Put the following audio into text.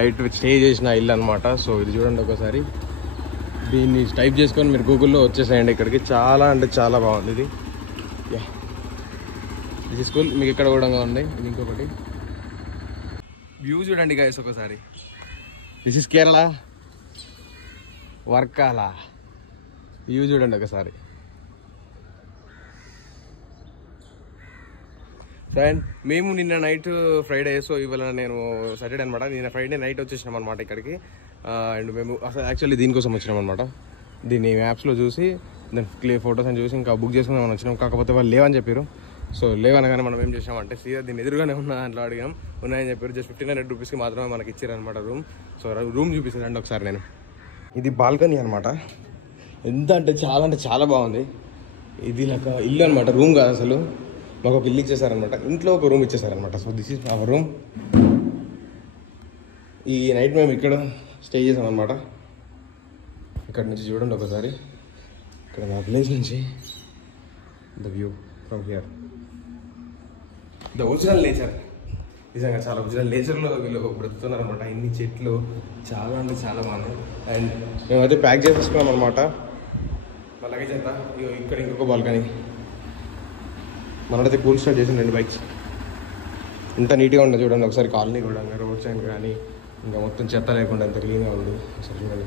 Night stay చేసిన ఇల్లు అనమాట. సో ఇది చూడండి ఒకసారి, దీన్ని టైప్ చేసుకొని మీరు గూగుల్లో వచ్చేసేయండి ఇక్కడికి. చాలా అంటే చాలా బాగుంది ఇది. ఇది స్కూల్ మీకు ఇక్కడ కూడా ఉంది. ఇది ఇంకొకటి వ్యూ చూడండి గైస్ ఒకసారి. This is Kerala Varkala view చూడండి ఒకసారి. అండ్ మేము నిన్న నైట్ ఫ్రైడే, సో ఇవాళ నేను సాటర్డే అనమాట. నిన్న ఫ్రైడే నైట్ వచ్చేసినాం అనమాట ఇక్కడికి. అండ్ మేము అసలు యాక్చువల్లీ దీనికోసం వచ్చినాం అనమాట. దీన్ని యాప్స్లో చూసి దాని ఫొటోస్ అని చూసి ఇంకా బుక్ చేసుకుందామని వచ్చినాం. కాకపోతే వాళ్ళు లేవని చెప్పారు. సో లేవనగానే మనం ఏం చేసామంటే సీదా దీని ఎదురుగానే ఉన్న దాంట్లో అడిగాం, ఉన్నాయని చెప్పారు. జస్ట్ 1500 రూపీస్కి మాత్రమే మనకి ఇచ్చారనమాట రూమ్. సో రూమ్ చూపిస్తానండి ఒకసారి నేను. ఇది బాల్కనీ అనమాట. ఎంత అంటే చాలా బాగుంది. ఇది నాకు ఇల్లు అనమాట, రూమ్ కాదు అసలు. మాకు ఒక ఇల్లు ఇచ్చేసారనమాట, ఇంట్లో ఒక రూమ్ ఇచ్చేసారనమాట. So this is our room. ఈ నైట్ మేము ఇక్కడ స్టే చేసాం అనమాట. ఇక్కడ నుంచి చూడండి ఒకసారి, ఇక్కడ మా ప్లేస్ నుంచి the view from here, the original nature. నిజంగా చాలా ఒరిజినల్ నేచర్లో వీళ్ళు బ్రతుకుతున్నారు అనమాట. ఇన్ని చెట్లు చాలా అంటే చాలా బాగుంది. అండ్ మేమైతే ప్యాక్ చేసేసుకున్నాం అనమాట మా లగేజ్ అంతా. ఇక్కడ ఇంకొక బాల్కనీ. మనైతే కూల్ స్టార్ట్ చేసిన 2 బైక్స్. ఇంత నీట్గా ఉంటుంది చూడండి ఒకసారి. కాలనీ కూడా రోడ్ సైడ్ కానీ ఇంకా మొత్తం చెత్త లేకుండా ఎంత క్లీన్గా ఉంది ఒకసారి చూడండి.